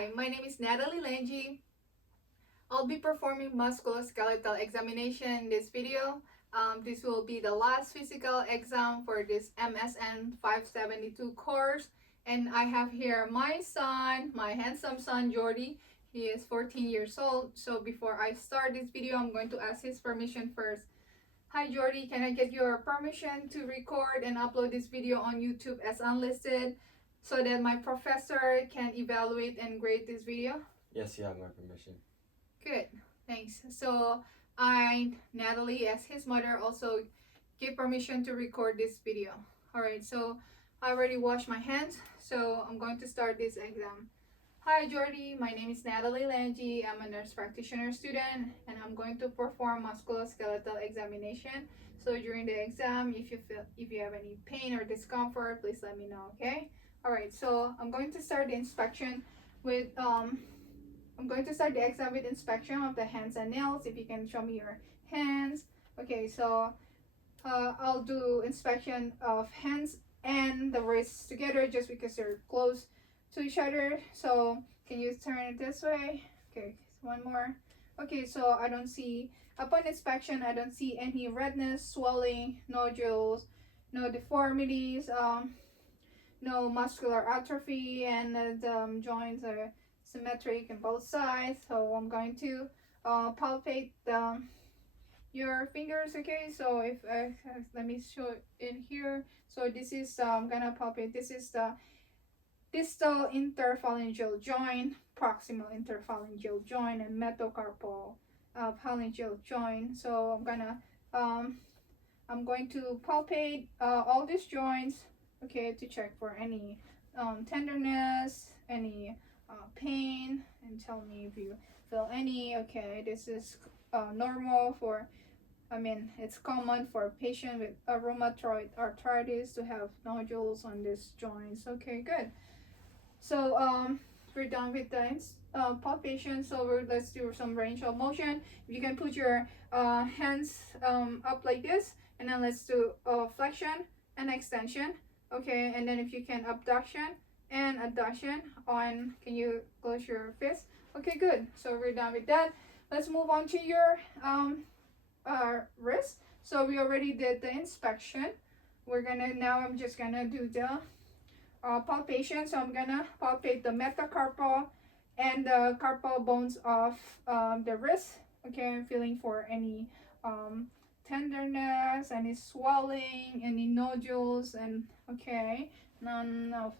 Hi, my name is Natalie Lenji. I'll be performing musculoskeletal examination in this video. This will be the last physical exam for this MSN 572 course. And I have here my son, my handsome son, Jordy. He is 14 years old. So before I start this video, I'm going to ask his permission first. Hi Jordy, can I get your permission to record and upload this video on YouTube as unlisted so that my professor can evaluate and grade this video? Yes, you have my permission. Good, thanks. So Natalie, as his mother, also give permission to record this video. Alright, so I already washed my hands, so I'm going to start this exam. Hi Jordy, my name is Natalie Lenji. I'm a nurse practitioner student and I'm going to perform musculoskeletal examination. So during the exam, if you have any pain or discomfort, please let me know, okay? Alright, so I'm going to start the inspection with I'm going to start the exam with inspection of the hands and nails. If you can show me your hands. Okay, so I'll do inspection of hands and the wrists together just because they're close to each other. So can you turn it this way? Okay, one more. Okay, so I don't see, upon inspection, I don't see any redness, swelling, nodules, no deformities, no muscular atrophy, and the joints are symmetric on both sides. So I'm going to palpate your fingers. Okay, so if let me show it in here. So this is I'm gonna palpate. This is the distal interphalangeal joint, proximal interphalangeal joint, and metacarpal phalangeal joint. So I'm going to palpate all these joints, okay, to check for any tenderness, any pain, and tell me if you feel any. Okay, this is normal for, it's common for a patient with rheumatoid arthritis to have nodules on these joints. Okay, good. So we're done with the palpation. So let's do some range of motion. You can put your hands up like this, and then let's do flexion and extension. Okay, and then if you can abduction and adduction on, can you close your fist? Okay, good. So we're done with that. Let's move on to your wrist. So we already did the inspection. I'm just gonna do the palpation. So I'm gonna palpate the metacarpal and the carpal bones of the wrist. Okay, I'm feeling for any tenderness, any swelling, any nodules, and okay, none of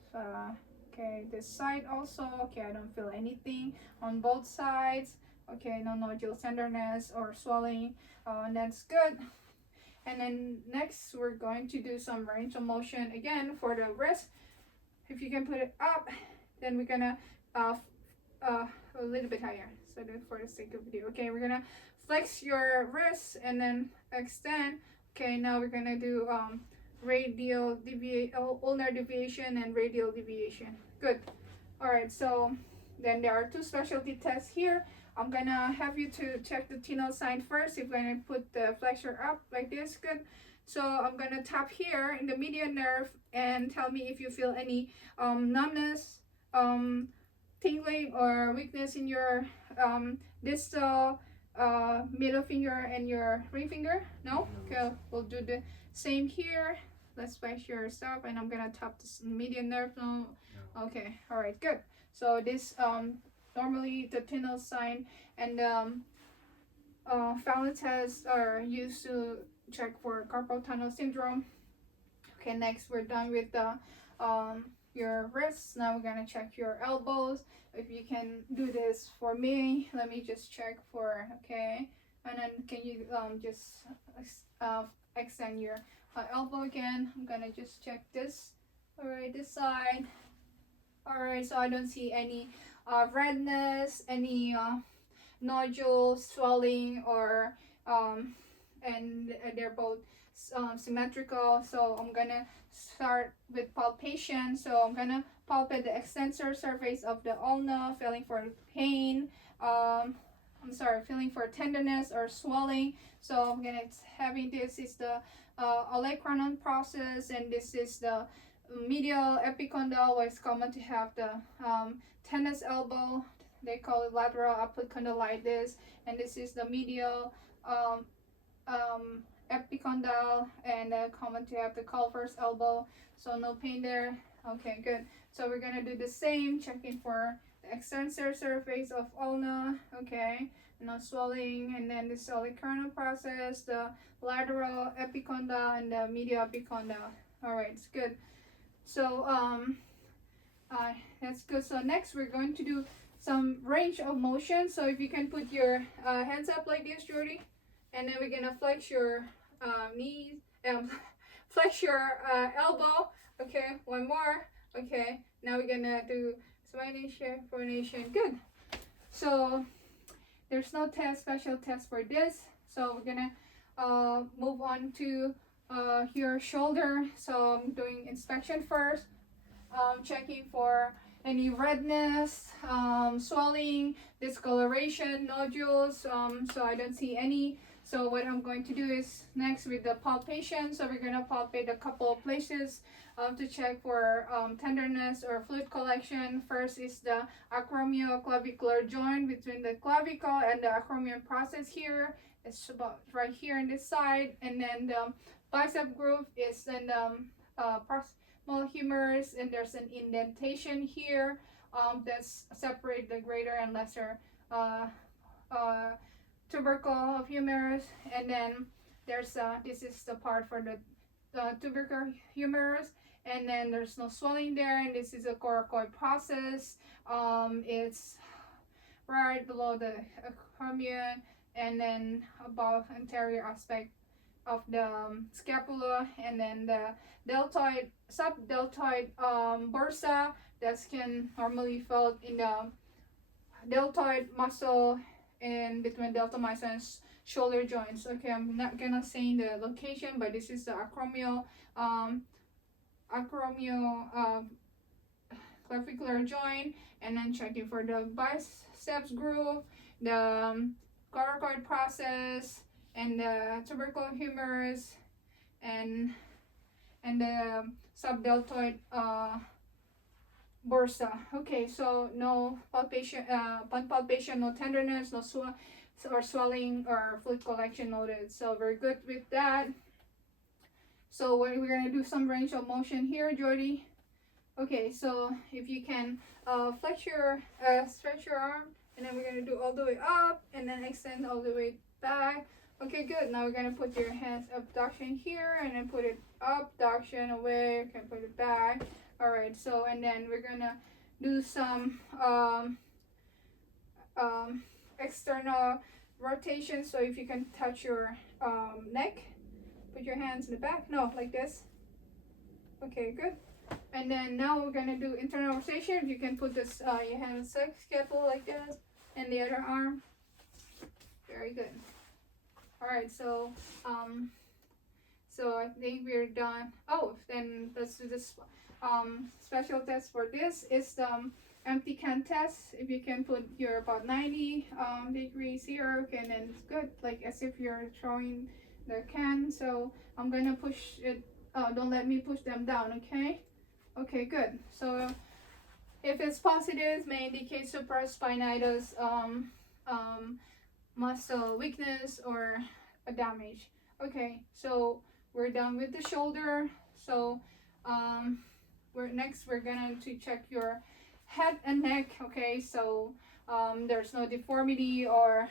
okay, this side also. Okay, I don't feel anything on both sides. Okay, no nodules, tenderness, or swelling. That's good. And then next, we're going to do some range of motion again for the wrist. If you can put it up, then we're gonna a little bit higher. So that for the sake of video. Okay, we're gonna flex your wrist and then extend. Okay, now we're gonna do radial deviation, ulnar deviation, and radial deviation. Good. All right. So then there are two specialty tests here. I'm gonna have you to check the Tinel sign first. If I'm gonna put the flexor up like this. Good. So I'm gonna tap here in the median nerve and tell me if you feel any numbness, tingling, or weakness in your distal middle finger and your ring finger. No? Okay, we'll do the same here. Let's flex your stuff, and I'm gonna tap the median nerve. No? Okay, all right, good. So this normally the Tinel sign and Fallon tests are used to check for carpal tunnel syndrome. Okay, next we're done with the your wrists. Now we're gonna check your elbows. If you can do this for me, let me just check for, okay, and then can you just extend your elbow again. I'm gonna just check this. All right, this side. All right, so I don't see any redness, any nodules, swelling, or and they're both symmetrical. So I'm gonna start with palpation. So I'm gonna palpate the extensor surface of the ulna, feeling for pain, feeling for tenderness or swelling. So I'm gonna having this is the olecranon process, and this is the medial epicondyle, where it's common to have the tennis elbow. They call it lateral epicondylitis, and this is the medial epicondyle, and common to have the culver's elbow. So no pain there. Okay, good. So we're gonna do the same, checking for the extensor surface of ulna. Okay, no swelling, and then the olecranon process, the lateral epicondyle, and the medial epicondyle. All right, it's good. So that's good. So next we're going to do some range of motion. So if you can put your hands up like this, Jordy, and then we're gonna flex your knees, flex your elbow. Okay, one more. Okay, now we're gonna do supination, pronation. Good. So there's no special test for this. So we're gonna move on to your shoulder. So I'm doing inspection first, checking for any redness, swelling, discoloration, nodules. So I don't see any. So what I'm going to do is next with the palpation. So we're gonna palpate a couple of places to check for tenderness or fluid collection. First is the acromioclavicular joint between the clavicle and the acromion process here. It's about right here on this side, and then the bicep groove is in the proximal humerus, and there's an indentation here that's separate the greater and lesser tubercle of humerus, and then there's this is the part for the tubercle humerus, and then there's no swelling there, and this is a coracoid process. It's right below the acromion, and then above anterior aspect of the scapula, and then the deltoid, subdeltoid bursa that can normally felt in the deltoid muscle in between delta muscle and shoulder joints. Okay, I'm not gonna say the location, but this is the clavicular joint, and then checking for the biceps groove, the coracoid process, and the tubercle humerus, and the subdeltoid bursa. Okay, so no palpation, no tenderness, no swelling or fluid collection noted. So we're good with that. So we're gonna do some range of motion here, Jordy. Okay, so if you can flex your, stretch your arm, and then we're gonna do all the way up, and then extend all the way back. Okay, good. Now we're gonna put your hands abduction here, and then put it abduction away. Okay, put it back. All right. So and then we're gonna do some external rotation. So if you can touch your neck, put your hands in the back. No, like this. Okay, good. And then now we're gonna do internal rotation. If you can put this your hand on the scapula like this, and the other arm. Very good. All right, so I think we're done. Oh, then let's do this special test for this is the empty can test. If you can put your about 90 degrees here, okay, and then it's good, like as if you're throwing the can. So I'm gonna push it. Don't let me push them down, okay? Okay, good. So if it's positive, may indicate supraspinatus muscle weakness or a damage. Okay, so we're done with the shoulder. So we're gonna to check your head and neck. Okay, so there's no deformity or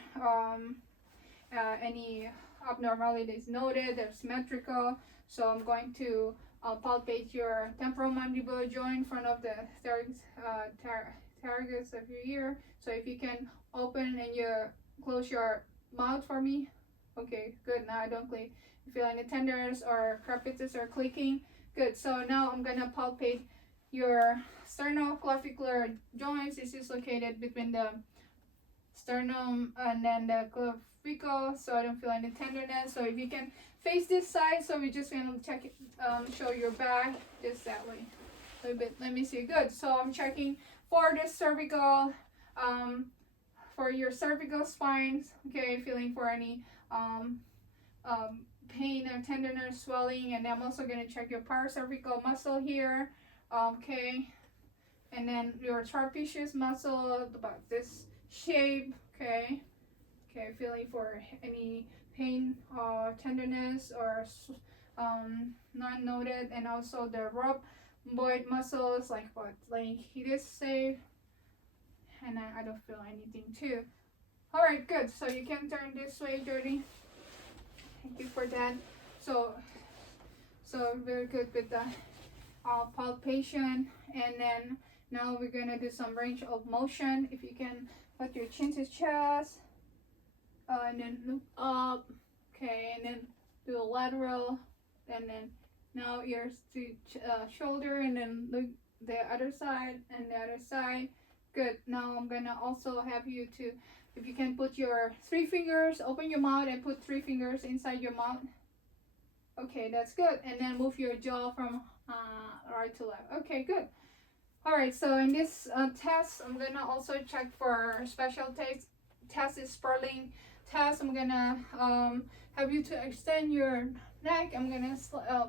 any abnormalities noted. They're symmetrical. So I'm going to palpate your temporomandibular joint in front of the tragus of your ear. So if you can open and close your mouth for me. Okay, good. Now I don't feel any tenderness or crepitus or clicking. Good. So now I'm gonna palpate your sternoclavicular joints. This is located between the sternum and then the clavicle. So I don't feel any tenderness. So if you can face this side, so we're just gonna check it, show your back just that way. A little bit. Let me see. Good. So I'm checking for the cervical. For your cervical spines, okay, feeling for any pain or tenderness, swelling, and I'm also gonna check your paracervical muscle here. Okay, and then your trapezius muscle about this shape. Okay, okay, feeling for any pain or tenderness or non-noted, and also the rhomboid muscles like what, like this shape, and I don't feel anything too. All right, good. So you can turn this way, Jody. Thank you for that. So very good with the palpation, and then now we're gonna do some range of motion. If you can put your chin to chest, and then look up, okay, and then do a lateral, and then now ears to shoulder, and then look the other side and the other side. Good. Now I'm gonna also have you to, if you can put your 3 fingers, open your mouth and put 3 fingers inside your mouth. Okay, that's good. And then move your jaw from right to left. Okay, good. All right, so in this test, I'm gonna also check for special test is Sperling test. I'm gonna have you to extend your neck. I'm gonna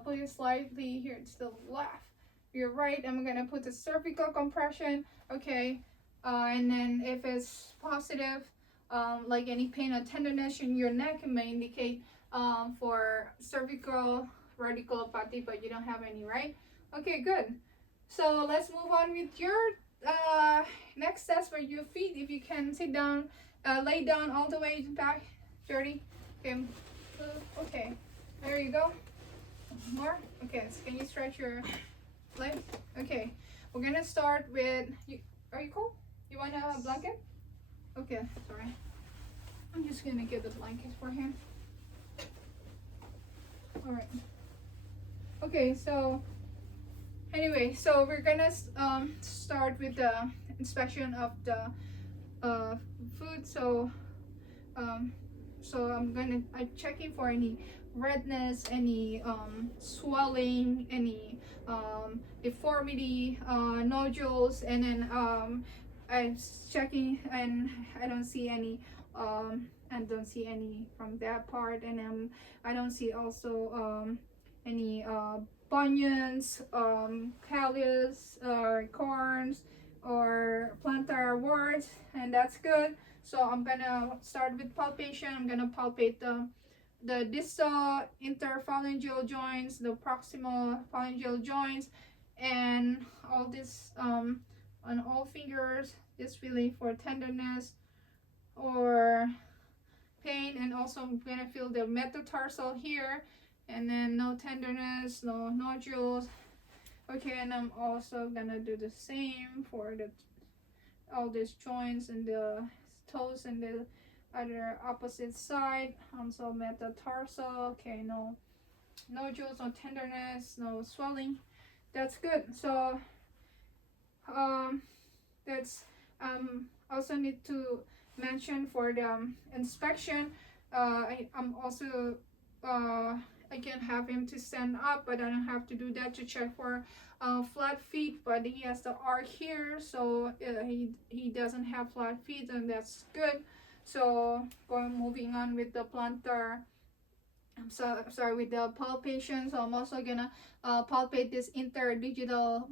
put it slightly here to the left. Your right, I'm gonna put the cervical compression. Okay, and then if it's positive, like any pain or tenderness in your neck, it may indicate for cervical radiculopathy, but you don't have any, right? Okay, good. So let's move on with your next test for your feet. If you can sit down, lay down all the way back, Jody. Okay, okay, there you go. More. Okay, so can you stretch your legs? Okay, we're gonna start with. Are you cold? You want a blanket? Okay, sorry. I'm just gonna get the blanket for him. All right. Okay, so anyway, so we're gonna start with the inspection of the food. So I'm checking for any redness, any swelling, any deformity, nodules, and then I'm checking and I don't see any from that part, and I don't see also any bunions, callus, or corns, or plantar warts, and that's good. So I'm gonna start with palpation. I'm gonna palpate the distal interphalangeal joints, the proximal phalangeal joints, and all this on all fingers. Just feeling for tenderness or pain, and also I'm gonna feel the metatarsal here, and then no tenderness, no nodules. Okay, and I'm also gonna do the same for all these joints and the toes and the other opposite side. Also metatarsal. Okay, no nodules, no tenderness, no swelling. That's good. So that's also need to mention for the inspection. I'm also I can have him to stand up, but I don't have to do that to check for flat feet. But he has the arc here, so he doesn't have flat feet, and that's good. So moving on with the plantar. I'm sorry, with the palpation. So I'm also gonna palpate this interdigital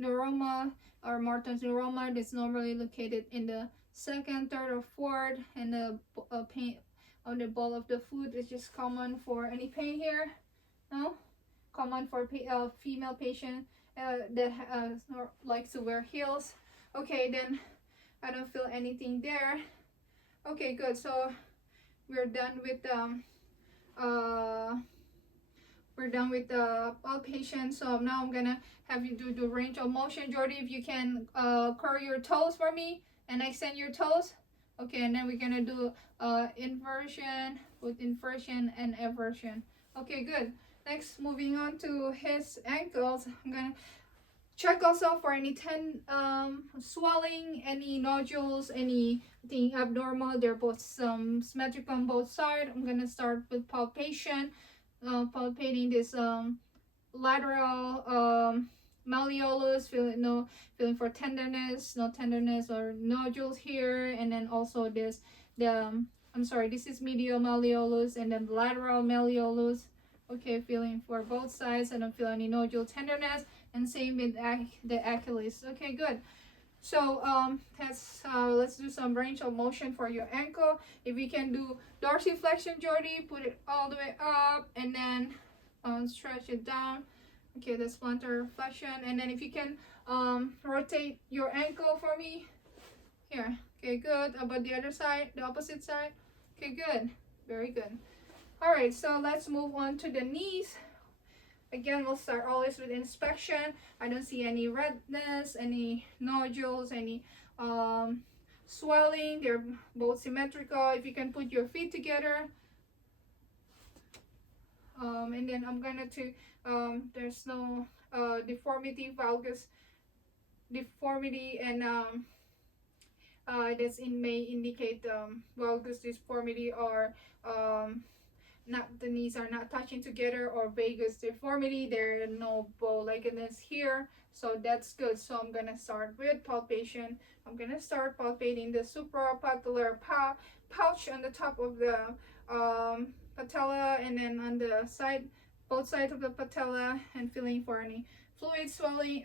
neuroma or Martin's neuroma. That's normally located in the second, third, or fourth, and the pain on the ball of the foot is just common for any pain here. No, common for female patient that likes to wear heels. Okay, then I don't feel anything there. Okay, good. So we're done with the palpation. So now I'm gonna have you do the range of motion. Jordy, if you can curl your toes for me and extend your toes. Okay, and then we're gonna do inversion with inversion and eversion. Okay, good. Next, moving on to his ankles. I'm gonna check also for any swelling, any nodules, anything abnormal. They're both symmetric on both sides. I'm gonna start with palpation, palpating this lateral malleolus, feeling for tenderness, no tenderness or nodules here, and then also this I'm sorry, this is medial malleolus and then lateral malleolus. Okay, feeling for both sides. I don't feel any nodule tenderness, and same with the Achilles. Okay, good. So let's do some range of motion for your ankle. If you can do dorsiflexion, Jordy, put it all the way up and then stretch it down. Okay, that's plantar flexion. And then if you can rotate your ankle for me here. Okay, good. How about the other side, the opposite side? Okay, good. Very good. All right, so let's move on to the knees. Again, we'll start always with inspection. I don't see any redness, any nodules, any swelling. They're both symmetrical. If you can put your feet together. And then I'm gonna there's no deformity, valgus deformity, and this may indicate valgus deformity or not, the knees are not touching together, or vagus deformity. There are no bow ligaments here, so that's good. So I'm gonna start with palpation. I'm gonna start palpating the suprapatellar pouch on the top of the patella, and then on the side, both sides of the patella, and feeling for any fluid swelling,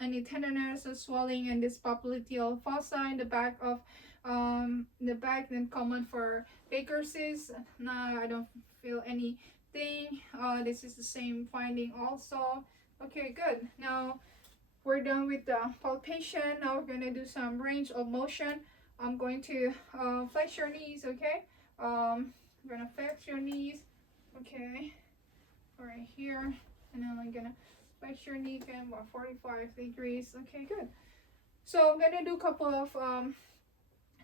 any tenderness or swelling in this popliteal fossa in the back of the back. Then common for Baker's cyst. No, I don't feel anything. This is the same finding also. Okay, good. Now we're done with the palpation. Now we're gonna do some range of motion. I'm going to flex your knees. Okay, I'm gonna flex your knees. Okay, right here, and then I'm gonna flex your knee again about 45 degrees. Okay, good. So I'm gonna do a couple of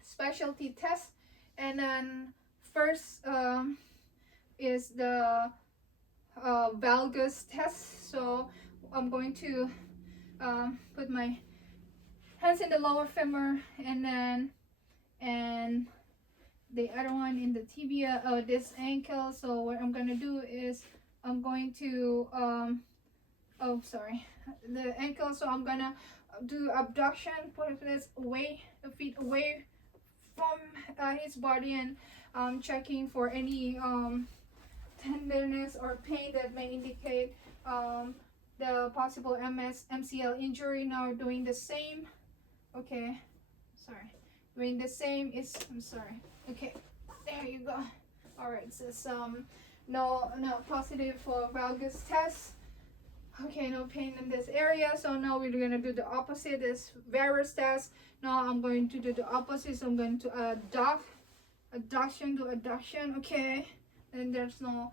specialty tests, and then first is the valgus test. So I'm going to put my hands in the lower femur, and then the other one in the tibia of this ankle. So what I'm gonna do is I'm going to the ankle. So I'm gonna do abduction, put this away, the feet away from his body, and checking for any tenderness or pain that may indicate the possible MCL injury. Now doing the same. Okay, sorry, doing the same is, I'm sorry. Okay, there you go. All right, so no positive for valgus test. Okay, no pain in this area. So now we're gonna do the opposite, this varus test. Now I'm going to do the opposite. So I'm going to adduction to adduction. Okay, and there's no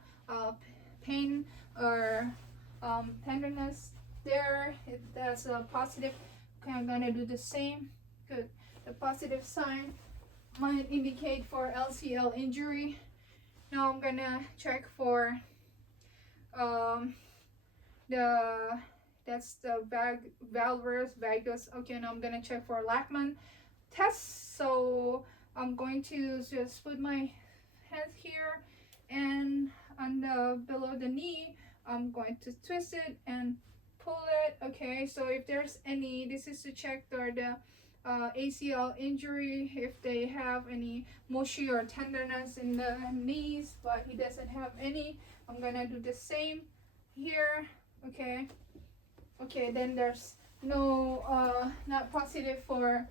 pain or tenderness there. That's a positive. Okay, I'm gonna do the same. Good. The positive sign might indicate for LCL injury. Now I'm gonna check for that's the valvulus vagus. Okay, now I'm gonna check for Lachman test. So I'm going to just put my hands here, and on the below the knee, I'm going to twist it and pull it. Okay, so if there's any, this is to check for the ACL injury, if they have any mushy or tenderness in the knees, but he doesn't have any. I'm gonna do the same here. Okay, then there's no not positive for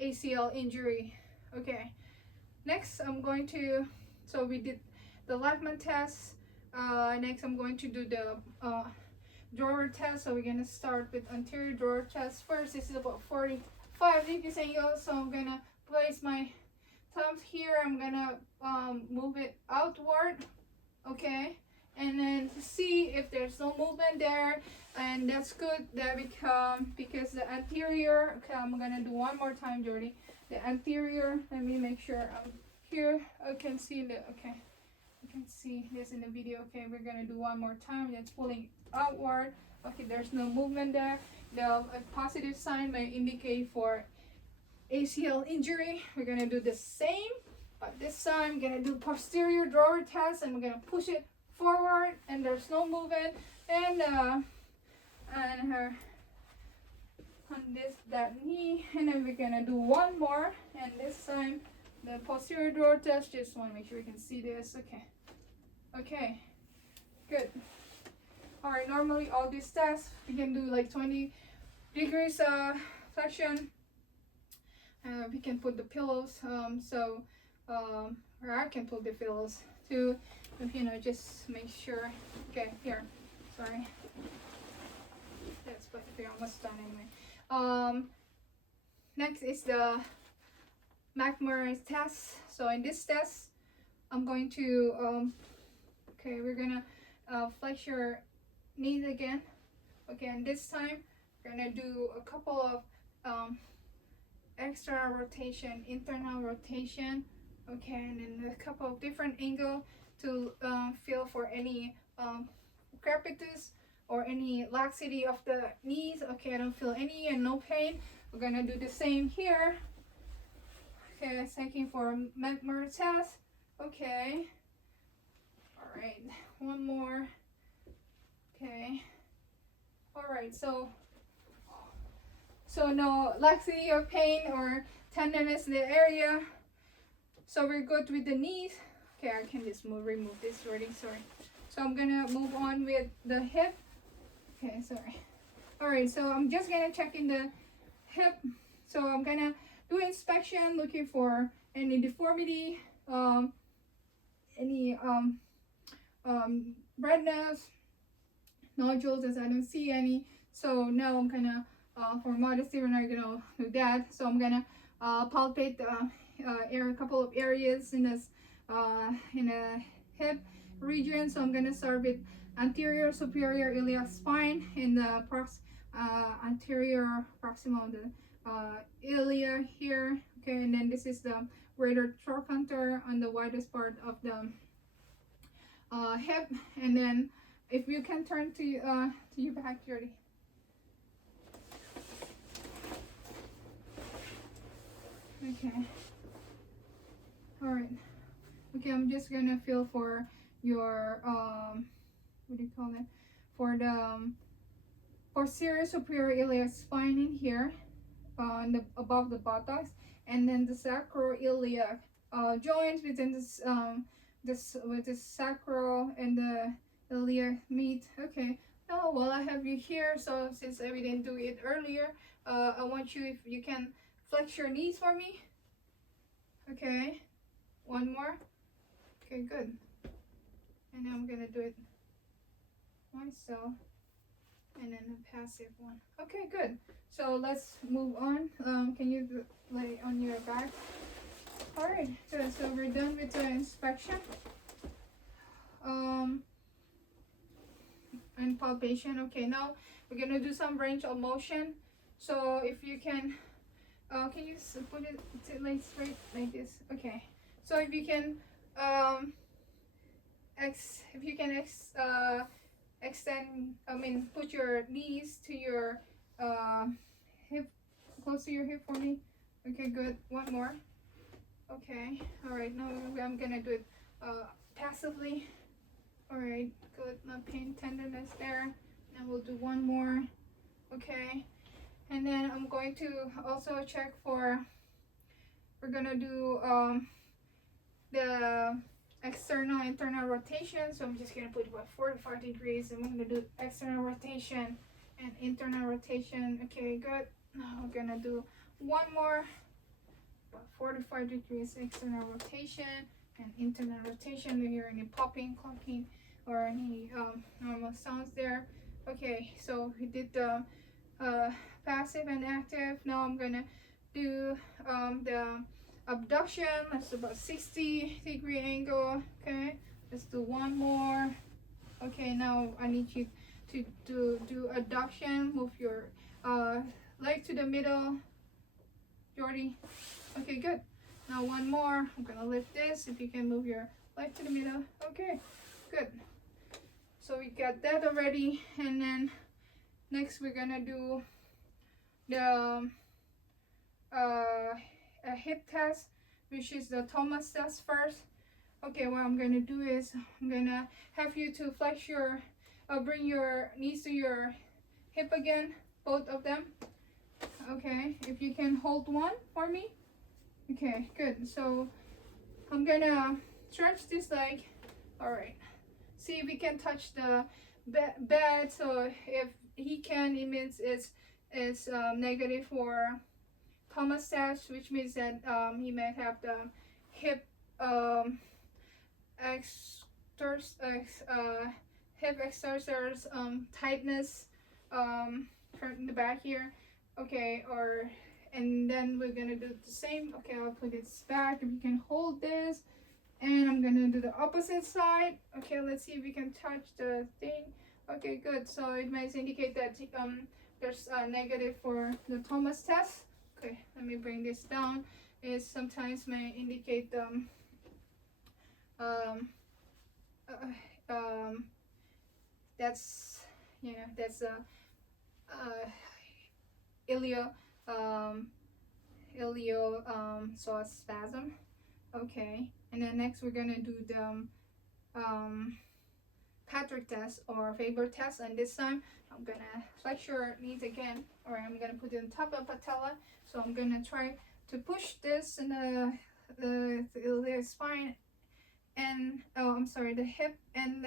ACL injury. Okay, next I'm going to, so we did the Lachman test. Next I'm going to do the drawer test. So we're gonna start with anterior drawer test first. This is about 45 degrees angle. So I'm gonna place my thumbs here. I'm gonna move it outward. Okay, and then to see if there's no movement there, and that's good. That because the anterior. Okay, I'm gonna do one more time, Jordy. The anterior. Let me make sure I'm here. I can see the. Okay, you can see this in the video. Okay, we're gonna do one more time. That's pulling outward. Okay, there's no movement there. The positive sign may indicate for ACL injury. We're gonna do the same, but this time I'm gonna do posterior drawer test, and we're gonna push it forward, and there's no movement, and her on that knee, and then we're gonna do one more, and this time the posterior drawer test. Just want to make sure you can see this. Okay, good. All right, normally all these tests we can do like 20 degrees flexion. We can put the pillows, or I can put the pillows too, if just make sure. Okay, here, sorry. Yes, but we're almost done anyway. Next is the McMurray test. So in this test, I'm going to, we're gonna flex your knees again. Okay, and this time we're gonna do a couple of external rotation, internal rotation. Okay, and then a couple of different angles to feel for any crepitus or any laxity of the knees. Okay, I don't feel any and no pain. We're gonna do the same here. Okay, checking for McMurray test. Okay. All right, one more. Okay. All right, so no laxity or pain or tenderness in the area. So we're good with the knees. Okay, I can just remove this already, sorry. So I'm gonna move on with the hip. Okay, sorry. All right, so I'm just gonna check in the hip. So I'm gonna do inspection, looking for any deformity, any redness, nodules, as I don't see any. So now I'm gonna, for modesty, we're not gonna do that. So I'm gonna palpate the a couple of areas in this in the hip region. So I'm gonna start with anterior superior iliac spine in the anterior proximal of the iliac here. Okay, and then this is the greater trochanter on the widest part of the hip. And then if you can turn to your back, Jordy. Okay. All right. Okay, I'm just gonna feel for your what do you call it? For the posterior superior iliac spine in here, above the buttocks, and then the sacroiliac joints within this with the sacral and the iliac meet. Okay. Now while I have you here, so since we didn't do it earlier, I want you, if you can flex your knees for me. Okay. One more. Okay, good. And now I'm gonna do it myself, and then a passive one. Okay, good. So let's move on. Can you lay on your back? All right, good. So we're done with the inspection and palpation. Okay, now we're gonna do some range of motion. So if you can you put it like straight like this? Okay. So if you can extend, put your knees to your hip, close to your hip for me. Okay, good. One more. Okay. All right. Now I'm gonna do it passively. All right. Good. No pain, tenderness there. And we'll do one more. Okay. And then I'm going to also check for. We're gonna do the external internal rotation. So I'm just gonna put about 45 degrees, and I'm gonna do external rotation and internal rotation. Okay, good. Now we're gonna do one more, about 45 degrees external rotation and internal rotation. Do you hear any popping, clunking, or any normal sounds there? Okay, so we did the passive and active. Now I'm gonna do the abduction. That's about 60-degree angle. Okay, let's do one more. Okay, now I need you to do abduction. Move your leg to the middle, Jordy. Okay, good. Now one more. I'm gonna lift this. If you can move your leg to the middle. Okay, good. So we got that already, and then next we're gonna do the a hip test, which is the Thomas test first. Okay, what I'm gonna do is I'm gonna have you to flex your bring your knees to your hip again, both of them. Okay, if you can hold one for me. Okay, good. So I'm gonna stretch this leg. All right. See if we can touch the bed. So if he can, it means it's negative for Thomas test, which means that he might have the hip exters hip extensors tightness in the back here. Okay, or and then we're gonna do the same. Okay, I'll put this back. If you can hold this, and I'm gonna do the opposite side. Okay, let's see if we can touch the thing. Okay, good. So it might indicate that there's a negative for the Thomas test. Okay, let me bring this down. It sometimes may indicate um, that's that's a ilio so spasm. Okay, and then next we're gonna do the Patrick test or Faber test, and this time I'm gonna flex your knees again, or I'm gonna put it on top of patella. So I'm gonna try to push this in the spine and the hip and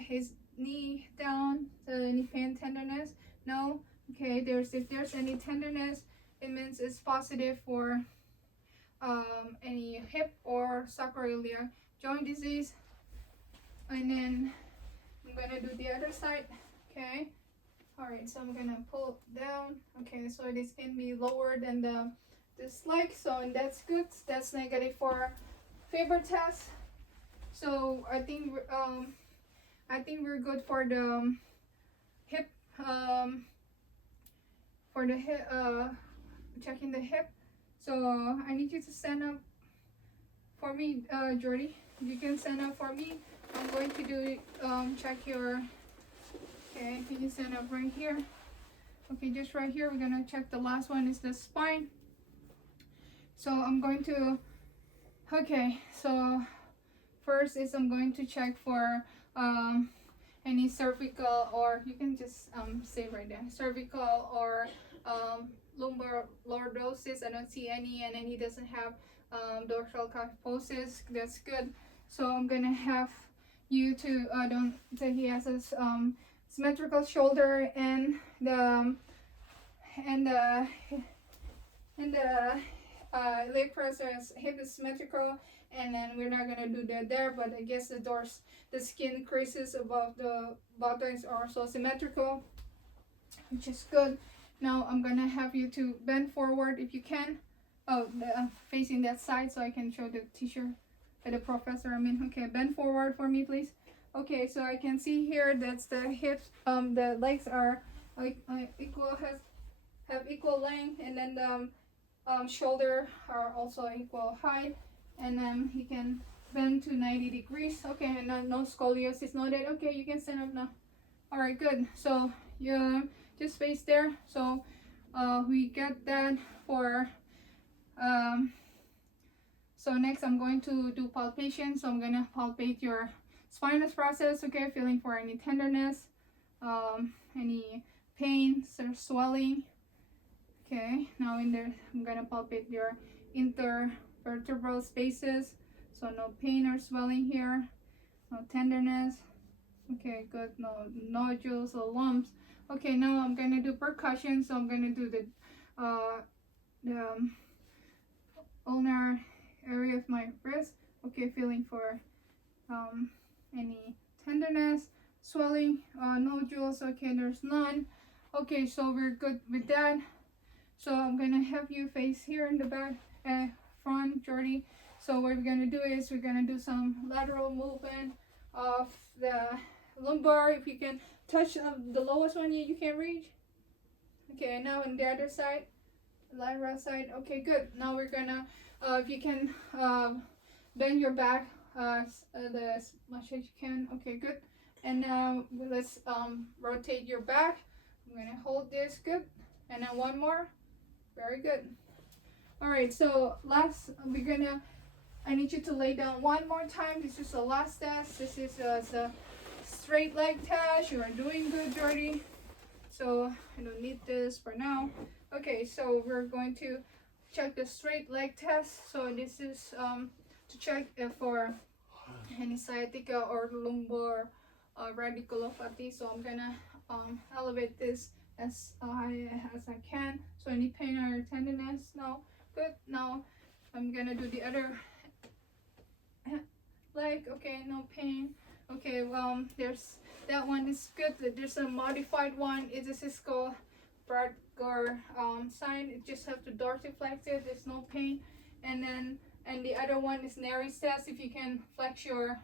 his knee down. So any pain, tenderness? No. Okay. If there's any tenderness, it means it's positive for any hip or sacroiliac joint disease. And then I'm gonna do the other side. Okay. All right. So I'm gonna pull down. Okay. So this can be lower than this leg. So and that's good. That's negative for Faber test. So I think we're good for the hip. For the hip. Checking the hip. So I need you to stand up for me, Jordy. You can stand up for me. I'm going to do check your. Okay, can you stand up right here? Okay, just right here. We're gonna check the last one is the spine. So I'm going to. Okay, so first is I'm going to check for any cervical, or you can just say right there, cervical or lumbar lordosis. I don't see any, and then he doesn't have dorsal kyphosis. That's good. So I'm gonna have you to don't say he has a symmetrical shoulder and the leg pressure is hip is symmetrical, and then we're not gonna do that there, but I guess the skin creases above the buttocks are also symmetrical, which is good. Now I'm gonna have you to bend forward if you can. Oh, facing that side so I can show the teacher, the professor. Okay, bend forward for me, please. Okay, so I can see here that's the hips. The legs are have equal length, and then the shoulder are also equal height, and then he can bend to 90 degrees. Okay, and no scoliosis noted. Okay, you can stand up now. All right, good. So you just face there. So we get that for so next I'm going to do palpation. So I'm gonna palpate your spinous process. Okay, feeling for any tenderness, any pain, swelling. Okay, now in there I'm gonna palpate your intervertebral spaces. So no pain or swelling here, no tenderness. Okay, good. No nodules or lumps. Okay, now I'm gonna do percussion. So I'm gonna do the ulnar area of my wrist. Okay, feeling for any tenderness, swelling, nodules. Okay, there's none. Okay, so we're good with that. So I'm gonna have you face here in the back, front, Jordy. So what we're gonna do is we're gonna do some lateral movement of the lumbar. If you can touch the lowest one you can reach. Okay, now on the other side, lateral side. Okay, good. Now we're gonna, if you can bend your back as much as you can. Okay, good. And now let's rotate your back. I'm gonna hold this, good. And then one more. Very good. All right, so last, I need you to lay down one more time. This is the last test. This is a straight leg test. You are doing good, Jordy. so I don't need this for now. Okay, so we're going to check the straight leg test. So this is to check for any sciatica or lumbar radiculopathy. So I'm gonna elevate this as high as I can. So any pain or tenderness? No. Good. Now I'm gonna do the other leg. Okay, no pain. Okay, well, there's that one is good. There's a modified one. This is called Bradgar sign. You just have to dorsiflex it. There's no pain. And the other one is Nary's test. If you can flex your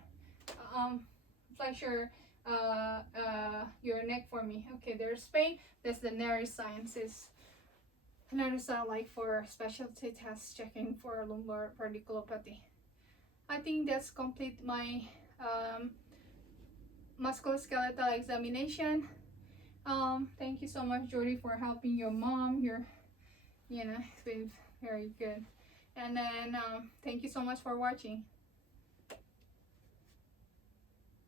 your neck for me. Okay, there's pain. That's the Nary's signs. Is another sign like for specialty tests checking for lumbar radiculopathy. I think that's complete my musculoskeletal examination. Thank you so much, Jody, for helping your mom. It's been very good. And then thank you so much for watching.